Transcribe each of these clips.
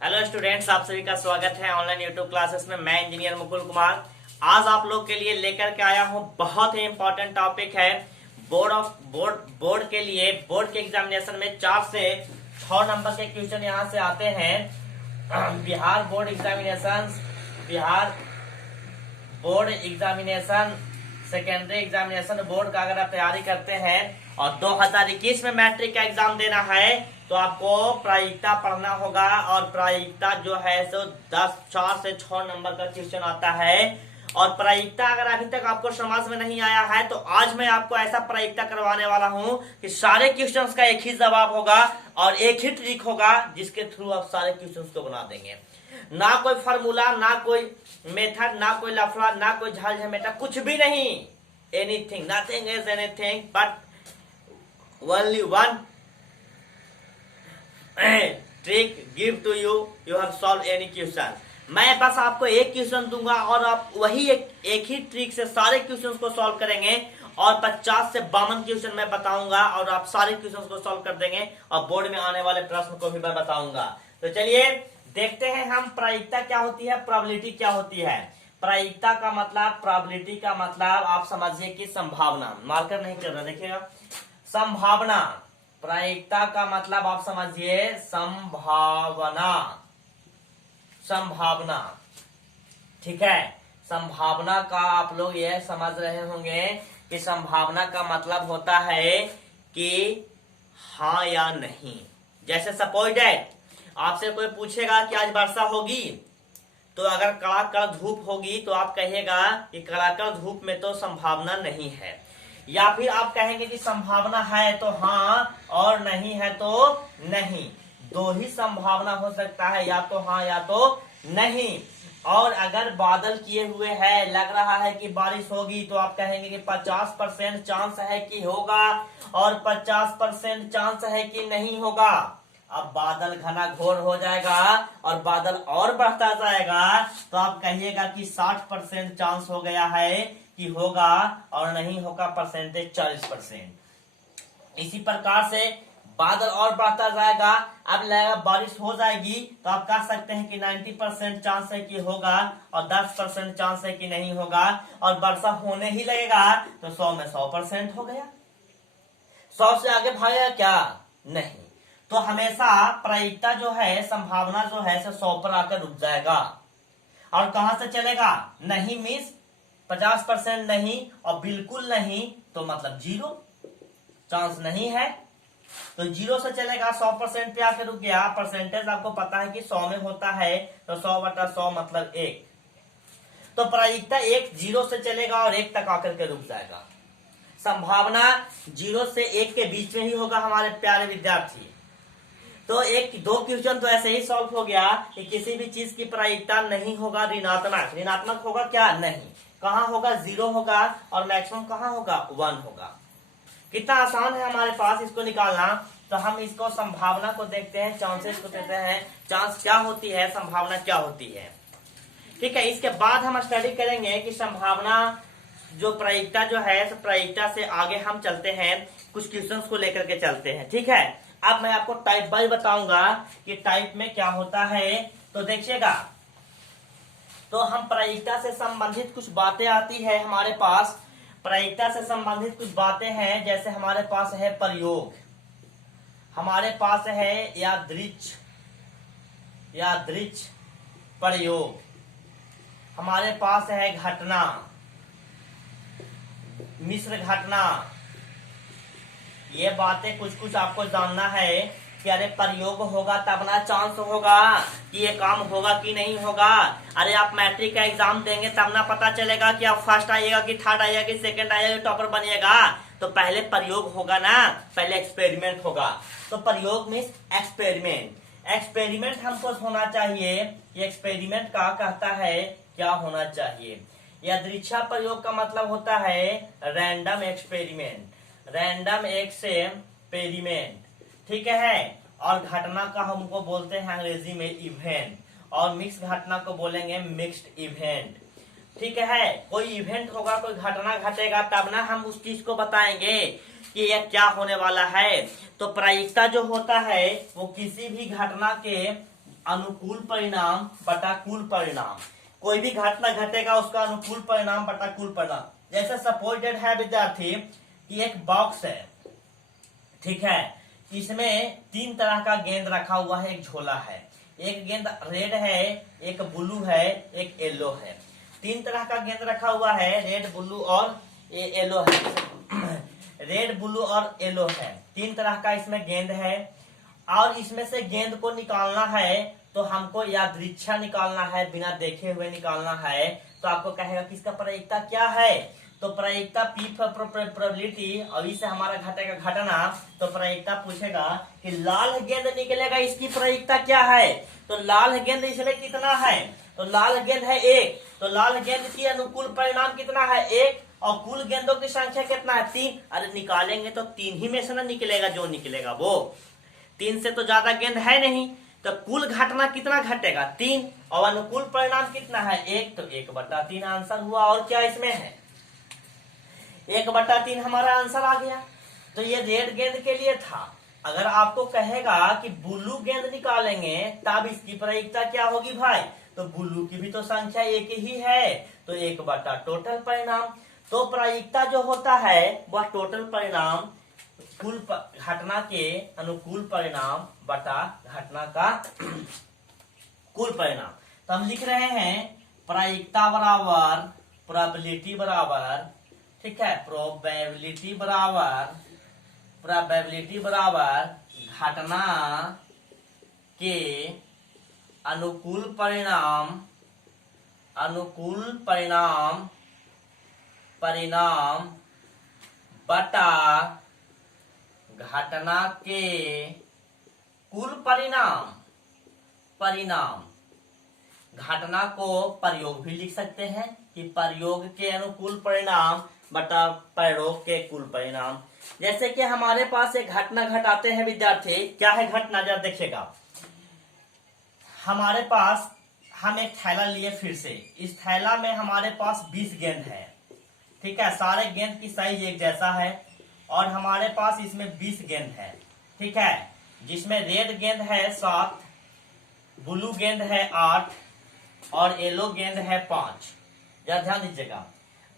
Hello students, आप सभी का स्वागत है ऑनलाइन यूट्यूब क्लासेस में। मैं इंजीनियर मुकुल कुमार आज आप लोग के लिए लेकर के आया हूं। बहुत ही इंपॉर्टेंट टॉपिक है बोर्ड के लिए। बोर्ड के एग्जामिनेशन में 4 से 6 नंबर के क्वेश्चन यहां से आते हैं। Bihar board examination secondary examination board का अगर आप तैयारी करते हैं और 2021 में मैट्रिक का एग्जाम देना है तो आपको प्रायिकता पढ़ना होगा। और प्रायिकता जो है सो 4 से 6 नंबर का क्वेश्चन आता है। और प्रायिकता अगर अभी तक आपको समझ में नहीं आया है तो आज मैं आपको ऐसा प्रायिकता करवाने वाला हूं कि सारे क्वेश्चंस का एक ही जवाब होगा और एक ही ट्रिक होगा जिसके थ्रू आप सारे क्वेश्चंस को बना देंगे। ना कोई फार्मूला, ना कोई मेथड, ना कोई लफड़ा, ना कोई झाल झमेटा, कुछ भी नहीं। Anything, nothing is anything but only one trick give to you have solve any question. मैं बस आपको एक क्वेश्चन दूंगा और आप वही एक ही ट्रिक से सारे क्वेश्चंस को सॉल्व करेंगे और 50 से 52 क्वेश्चन मैं बताऊंगा और आप सारे क्वेश्चंस को सॉल्व कर देंगे और बोर्ड में आने वाले प्रश्न को भी मैं बताऊंगा। तो चलिए देखते हैं हम प्रायिकता क्या होती है, प्रोबेबिलिटी क्या होती है। प्रायिकता का मतलब, प्रोबेबिलिटी का मतलब आप समझिए कि संभावना। मार्कर नहीं कर रहा, देखिएगा, संभावना। प्रायिकता का मतलब आप समझिए संभावना। ठीक है, संभावना का आप लोग यह समझ रहे होंगे कि संभावना का मतलब होता है कि हाँ या नहीं। जैसे सपोज दैट आपसे कोई पूछेगा कि आज वर्षा होगी, तो अगर कड़ाकड़ धूप होगी तो आप कहिएगा कि कड़ाकड़ धूप में तो संभावना नहीं है। या फिर आप कहेंगे कि संभावना है तो हाँ और नहीं है तो नहीं। दो ही संभावना हो सकता है, या तो हाँ या तो नहीं। और अगर बादल किए हुए है, लग रहा है कि बारिश होगी, तो आप कहेंगे कि 50% चांस है कि होगा और 50% चांस है कि नहीं होगा। अब बादल घना घोर हो जाएगा और बादल और बढ़ता जाएगा तो आप कहिएगा कि 60% चांस हो गया है कि होगा और नहीं होगा परसेंटेज 40%। इसी प्रकार से बादल और बढ़ता जाएगा, अब लगेगा बारिश हो जाएगी तो आप कह सकते हैं कि 90% चांस है कि होगा और 10% चांस है कि नहीं होगा। और वर्षा होने ही लगेगा तो 100 में 100% हो गया। 100 से आगे भागेगा क्या? नहीं। तो हमेशा प्रायिकता जो है, संभावना जो है 100 पर आकर रुक जाएगा। और कहां से चलेगा? नहीं मीन्स 50% नहीं और बिल्कुल नहीं तो मतलब 0 चांस नहीं है। तो 0 से चलेगा, 100% पे आकर रुक गया। परसेंटेज आपको पता है कि 100 में होता है तो 100/100 मतलब 1। तो प्रायिकता 1 0 से चलेगा और 1 तक आकर के रुक जाएगा। संभावना 0 से 1 के बीच में ही होगा हमारे प्यारे विद्यार्थी। तो दो क्वेश्चन तो ऐसे ही सॉल्व हो गया कि किसी भी चीज की प्रायिकता नहीं होगा ऋणात्मक। ऋणात्मक होगा क्या? नहीं। कहां होगा? 0 होगा और मैक्सिमम कहां होगा? 1 होगा। कितना आसान है हमारे पास इसको निकालना। तो हम इसको संभावना को देखते हैं, चांसेस को देखते हैं। चांस क्या होती है, संभावना क्या होती है। ठीक है, इसके बाद हम स्टडी करेंगे कि संभावना जो प्रायिकता जो है, प्रायिकता से आगे हम चलते हैं, कुछ क्वेश्चंस को लेकर के चलते हैं। ठीक है, अब मैं आपको टाइप वाइज बताऊंगा कि टाइप में क्या होता है। तो देखिएगा, तो हम प्रायिकता से संबंधित कुछ बातें आती है हमारे पास। प्रायिकता से संबंधित कुछ बातें हैं, जैसे हमारे पास है प्रयोग, हमारे पास है यादृच्छ प्रयोग, हमारे पास है घटना, मिश्र घटना। ये बातें कुछ आपको जानना है कि अरे प्रयोग होगा तब ना चांस होगा कि ये काम होगा कि नहीं होगा। अरे आप मैट्रिक का एग्जाम देंगे तब ना पता चलेगा कि आप फर्स्ट आइएगा कि थर्ड आइएगा कि सेकंड आइएगा कि टॉपर बनिएगा। तो पहले प्रयोग होगा ना, पहले एक्सपेरिमेंट होगा। तो प्रयोग मीन्स एक्सपेरिमेंट। एक्सपेरिमेंट हमको होना चाहिए। ये एक्सपेरिमेंट का कहता है क्या होना चाहिए। यादृच्छा प्रयोग का मतलब होता है रैंडम एक्सपेरिमेंट, रैंडम एक्सपेरिमेंट। ठीक है, और घटना का हमको बोलते हैं अंग्रेजी में इवेंट, और मिक्स घटना को बोलेंगे मिक्स्ड इवेंट। ठीक है, कोई इवेंट होगा, कोई घटना घटेगा तब ना हम उस चीज को बताएंगे कि यह क्या होने वाला है। तो प्रायिकता जो होता है वो किसी भी घटना के अनुकूल परिणाम बटा कुल परिणाम। कोई भी घटना घटेगा उसका अनुकूल परिणाम बटा कुल परिणाम। जैसे सपोजेड है विद्यार्थी कि एक बॉक्स है, ठीक है, इसमें 3 तरह का गेंद रखा हुआ है, एक झोला है, एक गेंद रेड है, एक ब्लू है, एक येलो है। 3 तरह का गेंद रखा हुआ है, रेड ब्लू और येलो है। रेड ब्लू और येलो है, 3 तरह का इसमें गेंद है। और इसमें से गेंद को निकालना है तो हमको यादृच्छा निकालना है, बिना देखे हुए निकालना है। तो आपको कहेगा कि इसका प्रायिकता क्या है, तो प्रायिकता पी प्रोबेबिलिटी, अभी से हमारा घटेगा घटना, तो प्रायिकता पूछेगा कि लाल गेंद निकलेगा, इसकी प्रायिकता क्या है। तो लाल गेंद इसमें कितना है, तो लाल गेंद है 1, तो लाल गेंद की अनुकूल परिणाम कितना है 1, और कुल गेंदों की संख्या कितना है 3। अरे निकालेंगे तो 3 ही में से ना निकलेगा, जो निकलेगा वो 3 से तो ज्यादा गेंद है नहीं, तो कुल घटना कितना घटेगा 3, और अनुकूल परिणाम कितना है 1, तो 1/3 आंसर हुआ। और क्या इसमें है 1/3 हमारा आंसर आ गया। तो ये रेड गेंद के लिए था। अगर आपको कहेगा कि ब्लू गेंद निकालेंगे तब इसकी प्रायिकता क्या होगी भाई, तो ब्लू की भी तो संख्या 1 ही है, तो 1/, टोटल परिणाम। तो प्रायिकता जो होता है वह टोटल परिणाम कुल घटना के अनुकूल परिणाम बटा घटना का कुल परिणाम। तो हम लिख रहे हैं प्रायिकता बराबर प्रोबेबिलिटी बराबर, ठीक है, प्रोबेबिलिटी बराबर घटना के अनुकूल परिणाम बटा घटना के कुल परिणाम। घटना को प्रयोग भी लिख सकते हैं कि प्रयोग के अनुकूल परिणाम बटा प्रयोग के कुल परिणाम। जैसे कि हमारे पास एक घटना घटाते हैं विद्यार्थी, क्या है घटना जरा देखिएगा। हमारे पास हम एक थैला लिए, फिर से इस थैला में हमारे पास 20 गेंद है, ठीक है, सारे गेंद की साइज एक जैसा है, और हमारे पास इसमें 20 गेंद है, ठीक है, जिसमें रेड गेंद है 7, ब्लू गेंद है 8 और येलो गेंद है 5। जरा ध्यान दीजिएगा।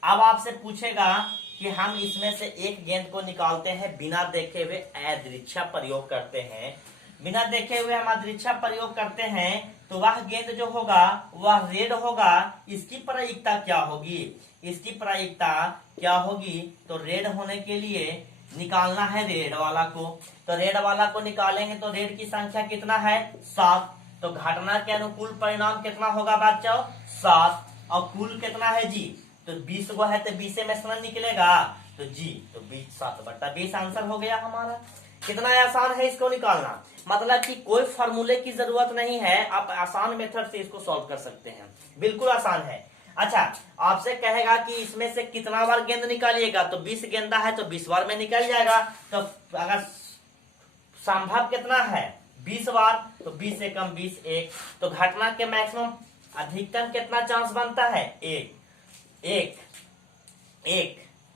अब आपसे पूछेगा कि हम इसमें से एक गेंद को निकालते हैं, बिना देखे हुए यादृच्छा प्रयोग करते हैं। बिना देखे हुए हम यादृच्छा प्रयोग करते हैं, तो वह गेंद जो होगा वह रेड होगा। इसकी प्रायिकता क्या होगी, इसकी प्रायिकता क्या होगी, तो रेड होने के लिए निकालना है रेड वाला को। तो रेड वाला को निकालेंगे तो रेड की संख्या कितना है 7, तो घटना के अनुकूल परिणाम कितना होगा बच्चों 7, और कुल कितना है जी, तो 20 वो है, तो 20 में से निकलेगा तो जी, तो 7/20 आंसर हो गया हमारा। कितना आसान है इसको निकालना, मतलब कि कोई फार्मूले की जरूरत नहीं है, आप आसान मेथड से इसको सॉल्व कर सकते हैं, बिल्कुल आसान है। अच्छा, आपसे कहेगा कि इसमें से कितना बार गेंद निकालिएगा, तो 20 गेंदा है तो 20 बार में निकल जाएगा। तो अगर संभव कितना है 20 बार, तो 20 से कम 20 1, तो घटना के मैक्सिमम अधिकतम कितना चांस बनता है 1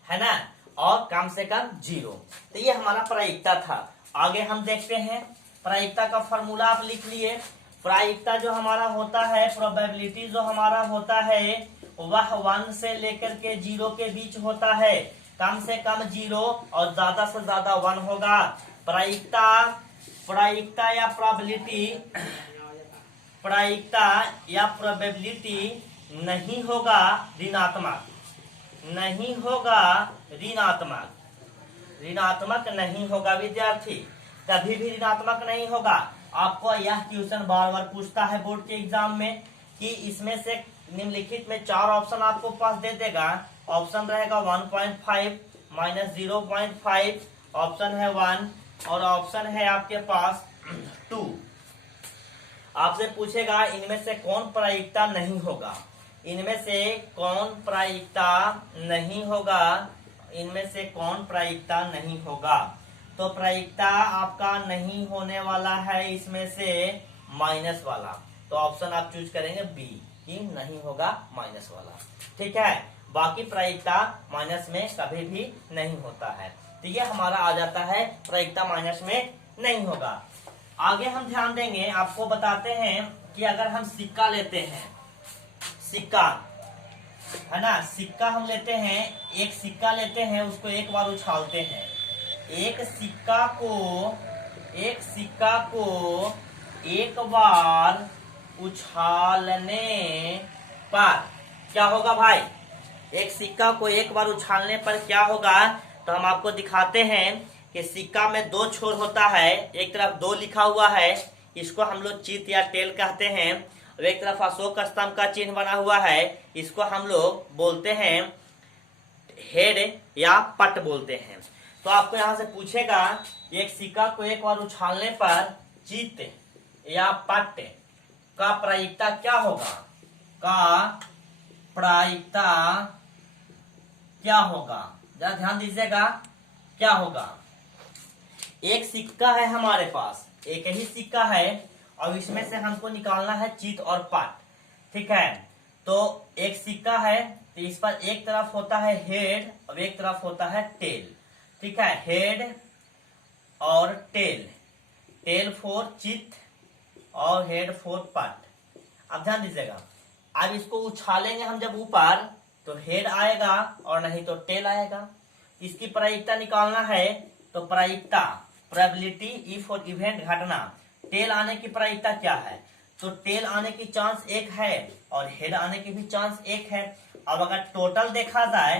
है ना, और कम से कम 0। तो ये हमारा प्रायिकता था। आगे हम देखते हैं प्रायिकता का फॉर्मूला आप लिख लिए। प्रायिकता जो हमारा होता है, प्रोबेबिलिटी जो हमारा होता है, वह 1 से लेकर के 0 के बीच होता है। कम से कम 0 और ज्यादा से ज्यादा 1 होगा। प्रायिकता या प्रोबेबिलिटी नहीं होगा ऋणात्मक नहीं होगा विद्यार्थी, कभी भी ऋणात्मक नहीं होगा। आपको यह क्वेश्चन बार बार पूछता है बोर्ड के एग्जाम में कि इसमें से निम्नलिखित में 4 ऑप्शन आपको पास दे देगा। ऑप्शन रहेगा 1.5 -0.5, ऑप्शन है 1 और ऑप्शन है आपके पास 2। आपसे पूछेगा इनमें से कौन प्रायिकता नहीं होगा, इनमें से कौन प्रायिकता नहीं होगा। तो प्रायिकता आपका नहीं होने वाला है इसमें से माइनस वाला, तो ऑप्शन आप चूज करेंगे बी कि नहीं होगा माइनस वाला, ठीक है। बाकी प्रायिकता माइनस में कभी भी नहीं होता है, तो ये हमारा आ जाता है प्रायिकता माइनस में नहीं होगा। आगे हम ध्यान देंगे, आपको बताते हैं कि अगर हम सिक्का लेते हैं, सिक्का है ना, सिक्का हम लेते हैं, एक सिक्का लेते हैं, उसको एक बार उछालते हैं। एक सिक्का को एक बार उछालने पर क्या होगा भाई? एक सिक्का को एक बार उछालने पर क्या होगा? तो हम आपको दिखाते हैं कि सिक्का में दो छोर होता है, एक तरफ 2 लिखा हुआ है, इसको हम लोग चित या टेल कहते हैं, और एक तरफ अशोक स्तंभ का चिन्ह बना हुआ है, इसको हम लोग बोलते हैं हेड या पट बोलते हैं। तो आपको यहां से पूछेगा, एक सिक्का को एक बार उछालने पर चित या पट का प्रायिकता क्या होगा? का प्रायिकता क्या होगा? जरा ध्यान दीजिएगा, क्या होगा? एक सिक्का है हमारे पास, एक ही सिक्का है, और इसमें से हमको निकालना है चित और पट, ठीक है। तो एक सिक्का है, तो इस पर एक तरफ होता है हेड और एक तरफ होता है टेल, ठीक है। हेड और टेल, टेल फॉर चित और हेड फॉर पट। अब ध्यान दीजिएगा, अब इसको उछालेंगे हम जब ऊपर, तो हेड आएगा और नहीं तो टेल आएगा। इसकी प्रायिकता निकालना है, तो प्रायिकता प्रोबेबिलिटी ई फॉर इवेंट, घटना, टेल आने की प्रायिकता क्या है? तो टेल आने की चांस 1 है और हेड आने की भी चांस 1 है। अब अगर टोटल देखा जाए,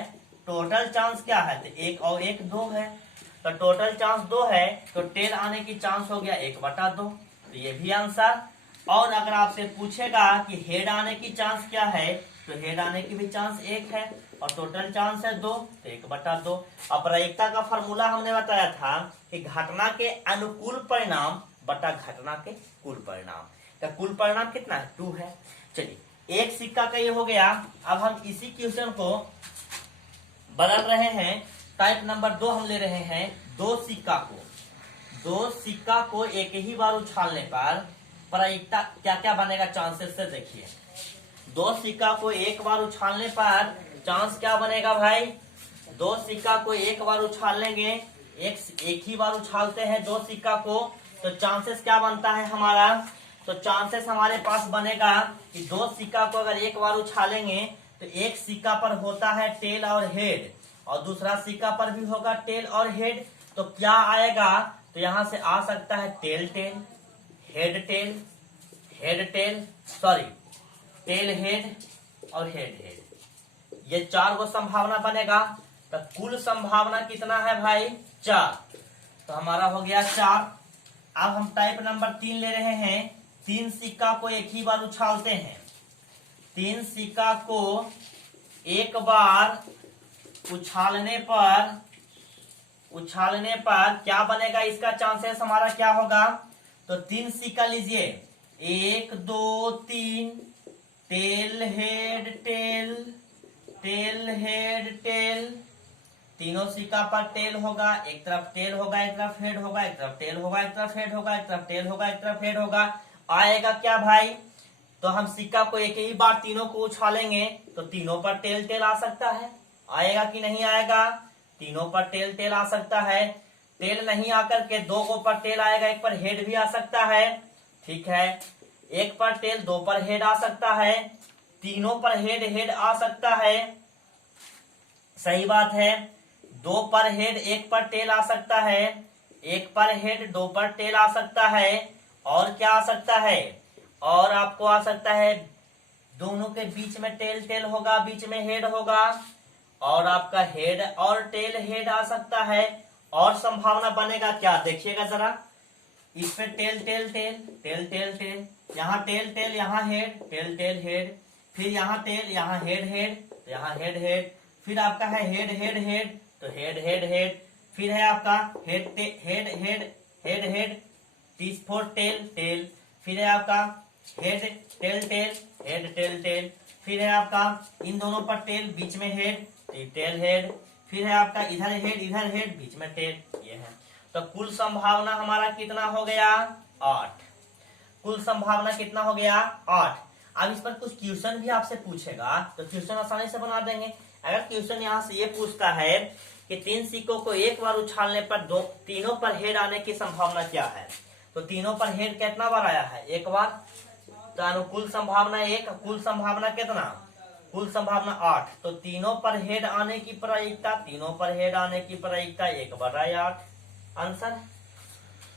टोटल चांस क्या है? तो 1 और 1 2 है, तो टोटल चांस 2 है, तो टेल आने की चांस हो गया 1/2, तो ये भी आंसर। और अगर आपसे पूछेगा कि हेड आने की चांस क्या है, तो हेड आने की भी चांस 1 है और टोटल चांस है 2, तो 1/2। अब प्रायिकता का फॉर्मूला हमने बताया था कि घटना के अनुकूल परिणाम बटा घटना के कुल परिणाम, तो कुल परिणाम कितना है? 2 है। चलिए, एक सिक्का का ये हो गया। अब हम इसी क्वेश्चन को बदल रहे हैं, टाइप नंबर 2 हम ले रहे हैं। दो सिक्का को एक ही बार उछालने पर प्रायिकता क्या क्या बनेगा? चांसेस से देखिए, दो सिक्का को एक बार उछालने पर चांस क्या बनेगा भाई? दो सिक्का को एक बार उछाल लेंगे, एक ही बार उछालते हैं दो सिक्का को, तो चांसेस क्या बनता है हमारा? तो चांसेस हमारे पास बनेगा कि दो सिक्का को अगर एक बार उछालेंगे, तो एक सिक्का पर होता है टेल और हेड, और दूसरा सिक्का पर भी होगा टेल और हेड, तो क्या आएगा? तो यहां से आ सकता है tail tail, head tail, head tail, sorry tail head और हेड हेड, ये 4 गो संभावना बनेगा। तो कुल संभावना कितना है भाई? 4, तो हमारा हो गया 4। अब हम टाइप नंबर 3 ले रहे हैं। 3 सिक्का को एक ही बार उछालते हैं, 3 सिक्का को एक बार उछालने पर क्या बनेगा? इसका चांसेस हमारा क्या होगा? तो 3 सिक्का लीजिए, 1 2 3, tell head tail, tail head tell, तीनों सिक्का पर टेल होगा, एक तरफ टेल होगा, एक तरफ हेड होगा, एक तरफ टेल होगा, एक तरफ हेड होगा, एक तरफ टेल होगा, एक तरफ हेड होगा। आएगा क्या भाई? तो हम सिक्का को एक ही बार तीनों को उछालेंगे, तो तीनों पर टेल टेल आ सकता है। आएगा कि नहीं आएगा? तीनों पर टेल टेल आ सकता है। टेल नहीं आकर के 2 को पर टेल आएगा, एक पर हेड भी आ सकता है, ठीक है। एक पर टेल 2 पर हेड आ सकता है, तीनों पर हेड हेड आ सकता है, सही बात है। 2 पर हेड 1 पर टेल आ सकता है, 1 पर हेड 2 पर टेल आ सकता है, और क्या आ सकता है? और आपको आ सकता है दोनों के बीच में टेल टेल होगा, बीच में हेड होगा, और आपका हेड और टेल हेड आ सकता है। और संभावना बनेगा क्या? देखिएगा जरा, इसमें tail tail tail, tail tail tail, यहाँ टेल टेल, यहाँ हेड, टेल टेल हेड, फिर यहाँ टेल, यहाँ हेड हेड, तो यहाँ हेड हेड, फिर आपका है हेड हेड हेड, तो हेड हेड हेड, फिर है आपका head head head head head, 4 tail tail, फिर है आपका head tail tail, head tail tail, फिर है आपका इन दोनों पर टेल, बीच में हेड, टेल हेड, फिर है आपका इधर हेड, बीच में टेल, ये है। तो कुल संभावना हमारा कितना हो गया? 8। कुल संभावना कितना हो गया? 8। अब इस पर कुछ क्वेश्चन भी आपसे पूछेगा, तो क्वेश्चन आसानी से बना देंगे। अगर क्वेश्चन यहाँ से ये पूछता है कि 3 सिक्कों को एक बार उछालने पर तीनों पर हेड आने की संभावना क्या है, तो तीनों पर हेड कितना बार आया है? एक बार। तो अनुकूल संभावना 1, कुल संभावना कितना? कुल संभावना 8। तो तीनों पर हेड आने की प्रायिकता, तीनों पर हेड आने की प्रायिकता 1/8। आंसर।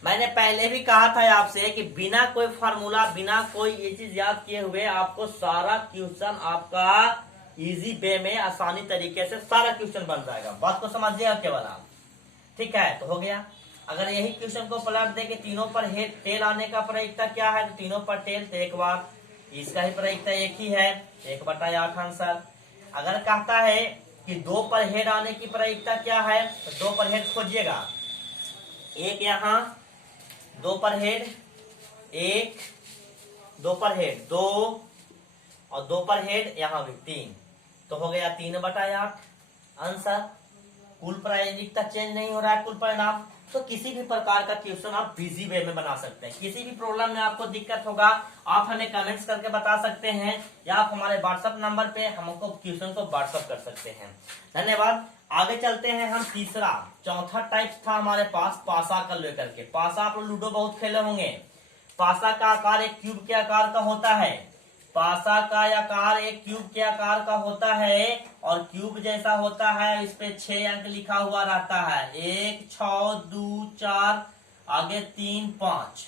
मैंने पहले भी कहा था आपसे कि बिना कोई फार्मूला, बिना कोई ये चीज याद किए हुए आपको सारा क्वेश्चन आपका इजी वे में आसानी तरीके से सारा क्वेश्चन बन जाएगा। बात को समझिएगा केवल आप। ठीक है, तो हो गया। अगर यही क्वेश्चन को पलट दे कि तीनों पर हेड टेल आने का प्रायिकता क्या है, तो तीनों पर टेल तो एक बार, इसका ही प्रायिकता एक ही है, 1/8 आंसर। अगर कहता है कि 2 पर हेड आने की प्रायिकता क्या है, तो 2 पर हेड खोजिएगा। एक यहाँ, 2 पर हेड 1, 2 पर हेड 2, और 2 पर हेड यहाँ भी 3, तो हो गया 3/8 आंसर। कुल प्रायिकता चेंज नहीं हो रहा है, कुल परिणाम। तो किसी भी प्रकार का क्वेश्चन आप बिजी वे में बना सकते हैं। किसी भी प्रॉब्लम में आपको दिक्कत होगा, आप हमें कमेंट्स करके बता सकते हैं, या आप हमारे व्हाट्सएप नंबर पे हमको क्वेश्चन को व्हाट्सएप कर सकते हैं। धन्यवाद। आगे चलते हैं हम तीसरा, चौथा टाइप था हमारे पास पासा का लेकर के। पासा आप लूडो बहुत खेले होंगे। पासा का आकार एक क्यूब के आकार का होता है। पासा का आकार एक क्यूब के आकार का होता है, और क्यूब जैसा होता है, इस पे 6 अंक लिखा हुआ रहता है। 1, 6, 2, 4, आगे 3, 5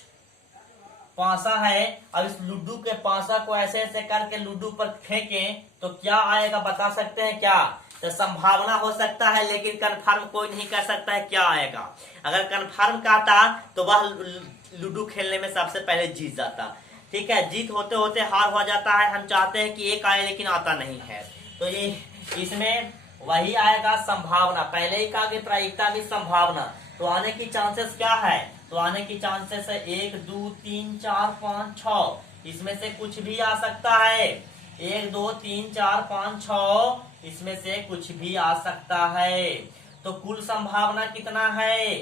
पासा है। अब इस लूडो के पासा को ऐसे ऐसे करके लूडो पर फेंकें तो क्या आएगा, बता सकते हैं क्या? तो संभावना हो सकता है, लेकिन कंफर्म कोई नहीं कर सकता है क्या आएगा। अगर कंफर्म कहता तो वह लूडो खेलने में सबसे पहले जीत जाता। ठीक है, जीत होते होते हार हो जाता है। हम चाहते हैं कि एक आए, लेकिन आता नहीं है। तो ये इसमें वही आएगा संभावना। पहले ही कहा कि प्रायिकता भी संभावना। तो आने की चांसेस क्या है? तो आने की चांसेस है 1, 2, 3, 4, 5, 6। इसमें से कुछ भी आ सकता है। 1, 2, 3, 4, 5, 6, इसमें से कुछ भी आ सकता है। तो कुल संभावना कितना है?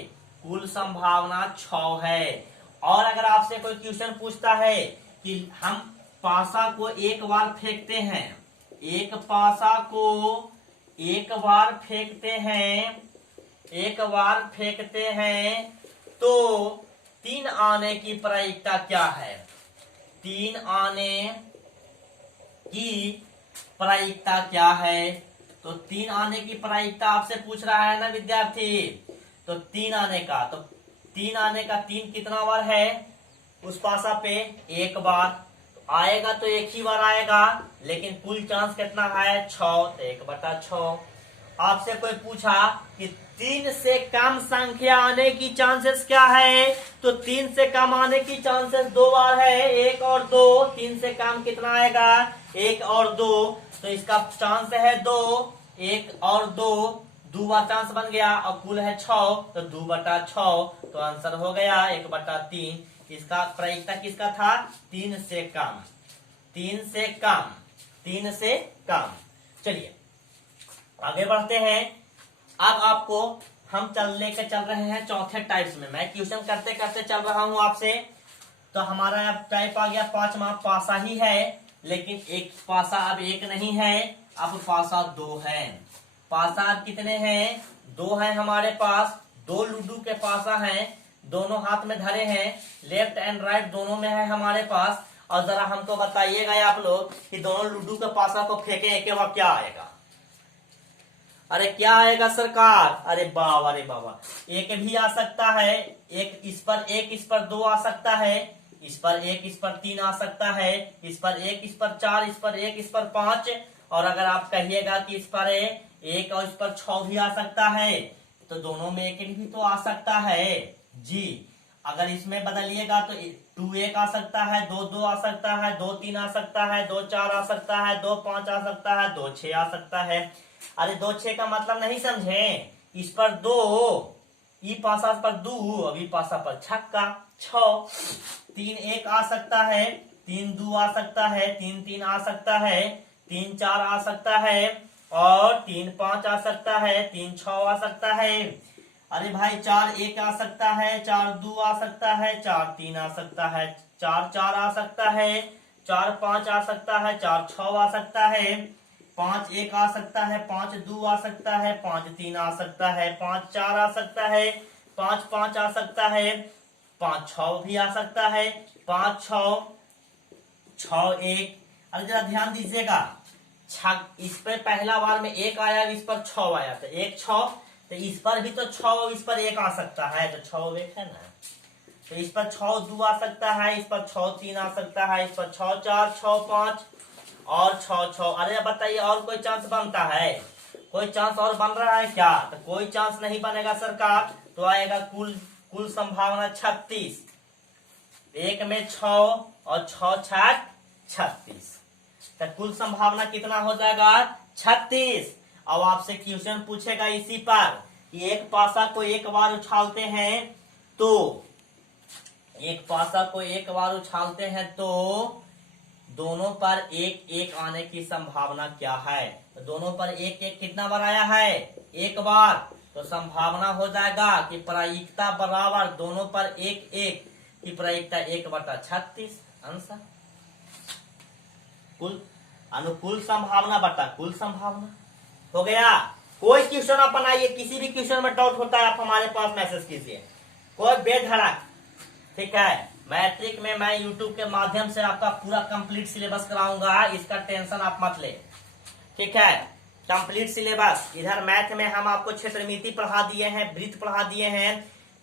कुल संभावना 6 है। और अगर आपसे कोई क्वेश्चन पूछता है कि हम पासा को एक बार फेंकते हैं, एक पासा को एक बार फेंकते हैं, एक बार फेंकते हैं, तो 3 आने की प्रायिकता क्या है? 3 आने की प्रायिकता क्या है? तो 3 आने की प्रायिकता आपसे पूछ रहा है ना विद्यार्थी। तो 3 आने का, तो 3 आने का 3 कितना बार है उस पासा पे? एक बार। तो आएगा तो एक ही बार आएगा, लेकिन कुल चांस कितना है? 6, तो 1/6। आपसे कोई पूछा कि 3 से कम संख्या आने की चांसेस क्या है, तो 3 से कम आने की चांसेस 2 बार है, 1 और 2। 3 से कम कितना आएगा? 1 और 2। तो इसका चांस है 2, 1 और 2, 2 बार चांस बन गया, और कुल है 6, तो 2/6। तो आंसर हो गया 1/3। इसका प्रायिकता किसका था? 3 से कम, 3 से कम, 3 से कम। चलिए आगे बढ़ते हैं। अब आपको हम लेकर चल रहे हैं चौथे टाइप्स में। मैं क्वेश्चन करते करते चल रहा हूं आपसे। तो हमारा अब टाइप आ गया 5वां, पासा ही है, लेकिन एक पासा अब एक नहीं है, अब पासा 2 है। पासा अब कितने हैं? 2 हैं हमारे पास। 2 लूडो के पासा हैं, दोनों हाथ में धरे हैं, लेफ्ट एंड राइट दोनों में है हमारे पास। और जरा हमको बताइएगा आप लोग कि दोनों लूडो के पासा को फेंके एक बार क्या आएगा? अरे क्या आएगा सरकार? अरे बाबा, एक भी आ सकता है, एक इस पर 1, इस पर 2 आ सकता है, इस पर 1, इस पर 3 आ सकता है, इस पर 1, इस पर 4, इस पर 1, इस पर 5। और अगर आप कहिएगा कि इस पर 1 और इस पर 6 भी आ सकता है, तो दोनों में एक भी तो आ सकता है जी। अगर इसमें बदलिएगा तो 2 1 आ सकता है, 2 2 आ सकता है, 2 3 आ सकता है, 2 4 आ सकता है, 2 5 आ सकता है, 2 6 आ सकता है। अरे 2 6 का मतलब नहीं समझे? इस पर 2, ई पासा पर 2, अभी पासा पर छक्का 6। 3 1 आ सकता है, 3 2 आ सकता है, 3 3 आ सकता है, 3 4 आ सकता है, और 3 5 आ सकता है, 3 6 आ सकता है। अरे भाई 4 1 आ सकता है, 4 2 आ सकता है, 4 3 आ सकता है, 4 4 आ सकता है, 4 5 आ सकता है, 4 6 आ सकता है, 5 1 आ सकता है, 5 2 आ सकता है, 5 3 आ सकता है, 5 4 आ सकता है, 5 5 आ सकता है, 5 6 भी आ सकता है, 5 6 6 1। अब जरा ध्यान दीजिएगा, इस पर पहला बार में 1 आया, इस पर 6 आया, तो 1 6, तो इस पर भी तो 6, इस पर 1 आ सकता है, तो 6 1 है ना। तो इस पर 6 2 आ सकता है, इस पर 6 3 आ सकता है, इस पर 6 4 6 5 और 6 6। अरे बताइए और कोई चांस बनता है? कोई चांस और बन रहा है क्या? तो कोई चांस नहीं बनेगा सरकार। तो आएगा कुल संभावना 36। 1 में 6 और 6 6 36, तो कुल संभावना कितना हो जाएगा? 36। अब आपसे क्वेश्चन पूछेगा इसी पर कि एक पासा को एक बार उछालते हैं तो, एक पासा को एक बार उछालते हैं तो दोनों पर 1 1 आने की संभावना क्या है? तो दोनों पर 1 1 कितना बार आया है? एक बार। तो संभावना हो जाएगा कि प्रायिकता बराबर दोनों पर 1 1 की प्रायिकता 1/36 आंसर। कुल अनुकूल संभावना बटा कुल संभावना हो गया। कोई क्वेश्चन आप बनाइए, किसी भी क्वेश्चन में डाउट होता है आप हमारे पास मैसेज कीजिए, कोई बेधड़क। ठीक है, मैट्रिक में मैं यूट्यूब के माध्यम से आपका पूरा कंप्लीट सिलेबस कराऊंगा, इसका टेंशन आप मत ले। ठीक है, कंप्लीट सिलेबस। इधर मैथ में हम आपको क्षेत्रमिति पढ़ा दिए हैं, वृत्त पढ़ा दिए हैं,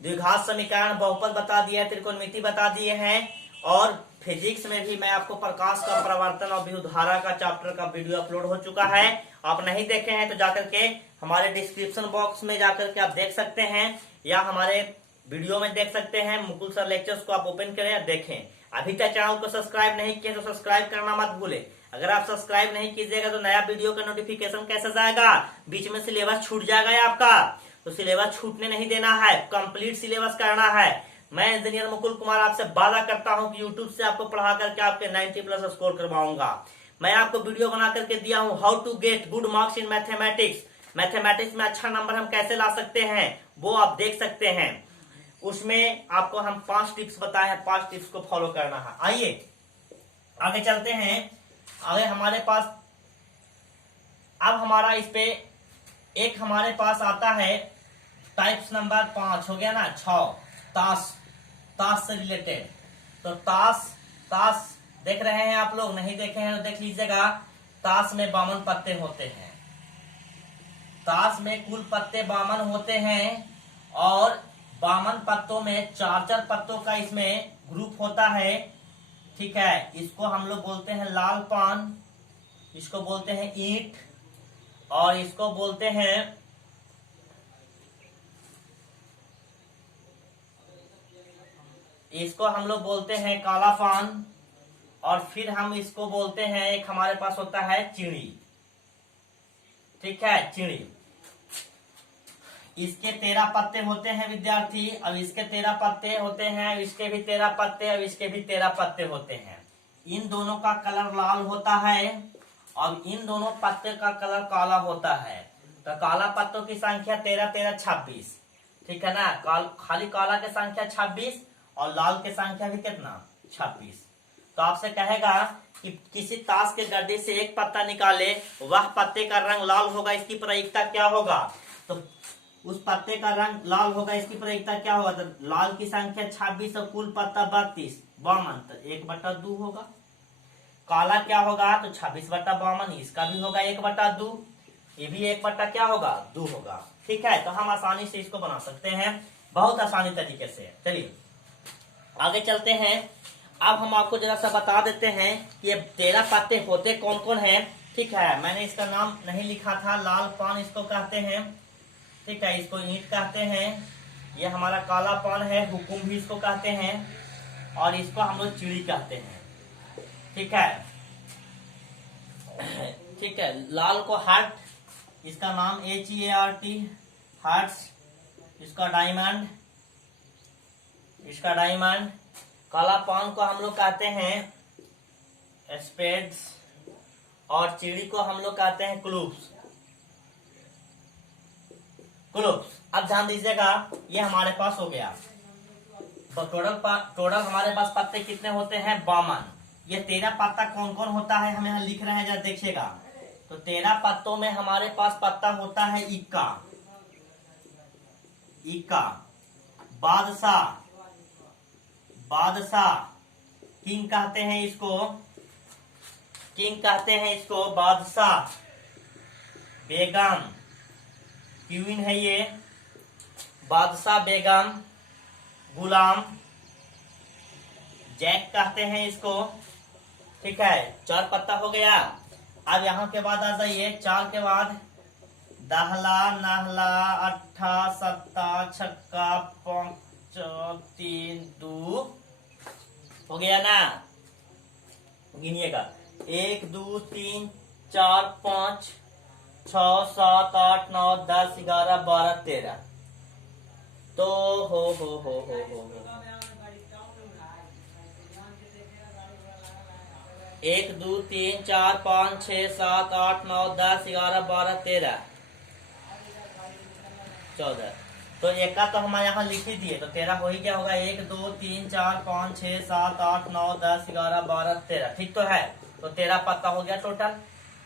द्विघात समीकरण बहुपद बता दिए हैं, त्रिकोणमिति बता दिए हैं, और फिजिक्स में भी मैं आपको प्रकाश का प्रवर्तन और विद्युतधारा का चैप्टर का वीडियो अपलोड हो चुका है। आप नहीं देखे हैं तो जाकर के हमारे डिस्क्रिप्शन बॉक्स में जाकर के आप देख सकते हैं, या हमारे वीडियो में देख सकते हैं। मुकुल सर लेक्चर्स को आप ओपन करें या देखें। अभी तक चैनल को सब्सक्राइब नहीं किए तो सब्सक्राइब करना मत भूले। अगर आप सब्सक्राइब नहीं कीजिएगा तो नया वीडियो का नोटिफिकेशन कैसे जाएगा? बीच में सिलेबस छूट जाएगा आपका, तो सिलेबस छूटने नहीं देना है, कंप्लीट सिलेबस करना है। मैं इंजीनियर मुकुल कुमार आपसे वादा करता हूं कि यूट्यूब से आपको पढ़ा करके आपके 90+ स्कोर करवाऊंगा। मैं आपको वीडियो बना करके दिया हूं, how to get good marks in mathematics. Mathematics में अच्छा नंबर हम कैसे ला सकते हैं वो आप देख सकते हैं। उसमें आपको हम 5 टिप्स बताए हैं, 5 टिप्स को फॉलो करना है। आइए आगे चलते हैं। आगे हमारे पास अब हमारा इस पे एक हमारे पास आता है टाइप्स नंबर 5 हो गया ना, 6 ताश से रिलेटेड। तो ताश देख रहे हैं आप लोग? नहीं देखे हैं तो देख लीजिएगा। ताश में 52 पत्ते होते हैं, ताश में कुल पत्ते 52 होते हैं, और 52 पत्तों में 4 पत्तों का इसमें ग्रुप होता है। ठीक है, इसको हम लोग बोलते हैं लाल पान, इसको बोलते हैं ईंट, और इसको बोलते हैं हम लोग बोलते हैं काला पान, और फिर हम इसको बोलते हैं, एक हमारे पास होता है चिड़ी। ठीक है, चिड़ी। इसके 13 पत्ते होते हैं विद्यार्थी। अब इसके 13 पत्ते होते हैं, इसके भी 13 पत्ते, अब इसके भी 13 पत्ते होते हैं। इन दोनों का कलर लाल होता है, अब इन दोनों पत्ते का कलर काला होता है। तो काला पत्तों की संख्या 13 13 26। ठीक है ना, खाली काला की संख्या 26 और लाल की संख्या भी कितना? 26। तो आपसे कहेगा कि किसी ताश के गड्ढे से एक पत्ता निकाले, वह पत्ते का रंग लाल होगा, इसकी प्रायिकता क्या होगा? तो उस पत्ते का रंग लाल होगा, इसकी प्रायिकता क्या होगा? तो लाल की संख्या 26 और कुल पत्ता 32 52, तो 1/2 होगा। काला क्या होगा? तो 26/52, इसका भी होगा 1/2, ये भी 1 क्या होगा? 2 होगा। ठीक है, तो हम आसानी से इसको बना सकते हैं, बहुत आसानी तरीके से। चलिए आगे चलते हैं। अब हम आपको जरा सा बता देते हैं कि ये 13 पत्ते होते कौन कौन हैं। ठीक है, मैंने इसका नाम नहीं लिखा था। लाल पान इसको कहते हैं, ठीक है, इसको ईंट कहते हैं। ये हमारा काला पान है, हुकुम भी इसको कहते हैं, और इसको हम लोग चिड़ी कहते हैं। ठीक है, ठीक है। लाल को हार्ट, इसका नाम HEART, हार्ट्स। इसका डायमंड, इसका डायमंड। काला पान को हम लोग कहते हैं स्पेड्स, और चिड़ी को हम लोग कहते हैं क्लूब्स। अब ध्यान दीजिएगा, ये हमारे पास हो गया। तो टोटल हमारे पास पत्ते कितने होते हैं? 52। ये 13 पत्ता कौन कौन होता है हम यहाँ लिख रहे हैं, जरा देखिएगा। तो 13 पत्तों में हमारे पास पत्ता होता है इक्का, बादशाह, बादशाह, किंग कहते हैं इसको, किंग कहते हैं इसको बादशाह। बेगम, क्वीन है ये, बादशाह बेगम, गुलाम, जैक कहते हैं इसको। ठीक है, 4 पत्ता हो गया। अब यहाँ के बाद आ जाइए 4 के बाद दहला, नहला, अट्ठा, सत्ता, छक्का, 5, 3, 2 हो गया ना। गिनिएगा 1, 2, 3, 4, 5, 6, 7, 8, 9, 10, 11, 12, 13। तो हो 1, 2, 3, 4, 5, 6, 7, 8, 9, 10, 11, 12, 13, 14। तो एक का तो हमारे यहाँ लिख ही दिए, तो 13 हो ही क्या होगा। 1, 2, 3, 4, 5, 6, 7, 8, 9, 10, 11, 12, 13। ठीक तो है। तो 13 पत्ता हो गया टोटल।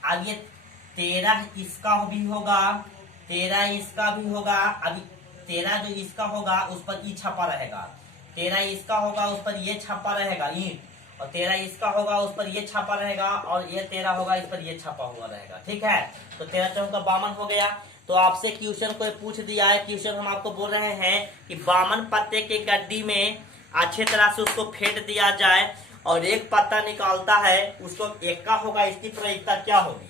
अब ये 13 इसका भी होगा, 13 इसका भी होगा। अभी 13 जो इसका होगा उस पर ई छपा रहेगा, 13 इसका होगा उस पर ये छपा रहेगा ईंट, और 13 इसका होगा उस पर ये छापा रहेगा, और ये 13 होगा इस पर ये छापा हुआ रहेगा। ठीक है, तो 13 चौका 52 हो गया। तो आपसे क्वेश्चन कोई पूछ दिया है, क्वेश्चन हम आपको बोल रहे हैं कि 52 पत्ते के गड्डी में अच्छे तरह से उसको फेंट दिया जाए और एक पत्ता निकालता है, उसको एक्का होगा, इसकी प्रयोगिता क्या होगी।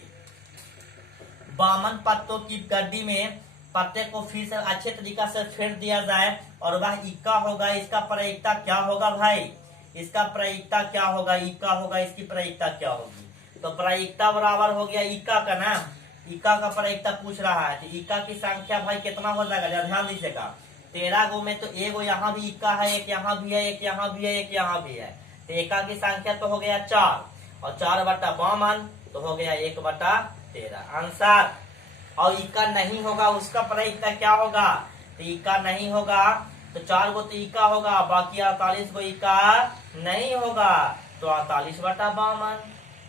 52 पत्तों की गड्डी में पत्ते को फिर से अच्छे तरीका से फेंट दिया जाए और वह इक्का होगा, इसका प्रयोगिता क्या होगा भाई, इसका प्रायिकता क्या होगा, इक्का होगा, इसकी प्रायिकता क्या होगी। तो प्रायिकता बराबर हो गया इक्का का ना, इक्का का प्रायिकता पूछ रहा है, तो इक्का की संख्या भाई कितना हो जाएगा, ध्यान दीजिएगा। 13 गो में तो एगो यहाँ भी इक्का है, एक यहाँ भी है, एक यहाँ भी है, एक यहाँ भी है। तो इक्का की संख्या तो हो गया 4, और 4/52 तो हो गया 1/13 आंसर। और इक्का नहीं होगा उसका प्रायिकता क्या होगा, तो इक्का नहीं होगा तो 4 गो तो इक्का होगा, बाकी 48 गो इक्का नहीं होगा, तो 48/52।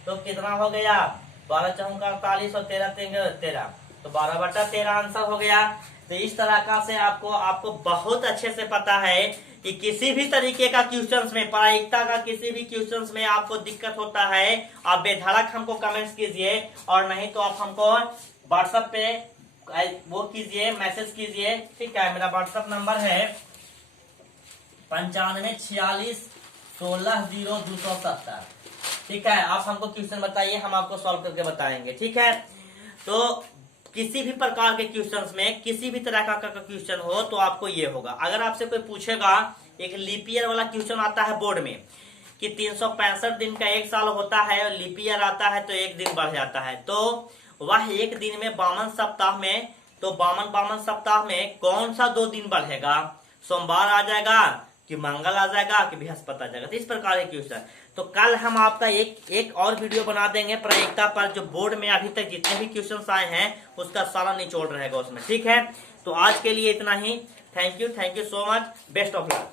तो कितना हो गया, 12 चौका 48 और 13 13, तो 12/13 आंसर हो गया। तो इस तरह का से आपको बहुत अच्छे से पता है कि किसी भी तरीके का क्वेश्चंस में, प्रायिकता का किसी भी क्वेश्चंस में आपको दिक्कत होता है, आप बेधड़क हमको कमेंट्स कीजिए, और नहीं तो आप हमको व्हाट्सएप पे वो कीजिए, मैसेज कीजिए। ठीक है, मेरा व्हाट्सएप नंबर है 9546160270। ठीक है, आप हमको क्वेश्चन बताइए, हम आपको सॉल्व करके बताएंगे। ठीक है, तो किसी भी प्रकार के क्वेश्चंस में किसी भी तरह का क्वेश्चन हो तो आपको ये होगा। अगर आपसे कोई पूछेगा, एक लीप ईयर वाला क्वेश्चन आता है बोर्ड में कि 365 दिन का 1 साल होता है, और लीप ईयर आता है तो 1 दिन बढ़ जाता है, तो वह 1 दिन में 52 सप्ताह में, तो 52 सप्ताह में कौन सा 2 दिन बढ़ेगा, सोमवार आ जाएगा कि मंगल आ जाएगा कि बृहस्पति आ जाएगा। तो इस प्रकार के क्वेश्चन, तो कल हम आपका एक और वीडियो बना देंगे प्रायिकता पर, जो बोर्ड में अभी तक जितने भी क्वेश्चंस आए हैं उसका सारा निचोड़ रहेगा उसमें। ठीक है, तो आज के लिए इतना ही। Thank you so much, best of luck.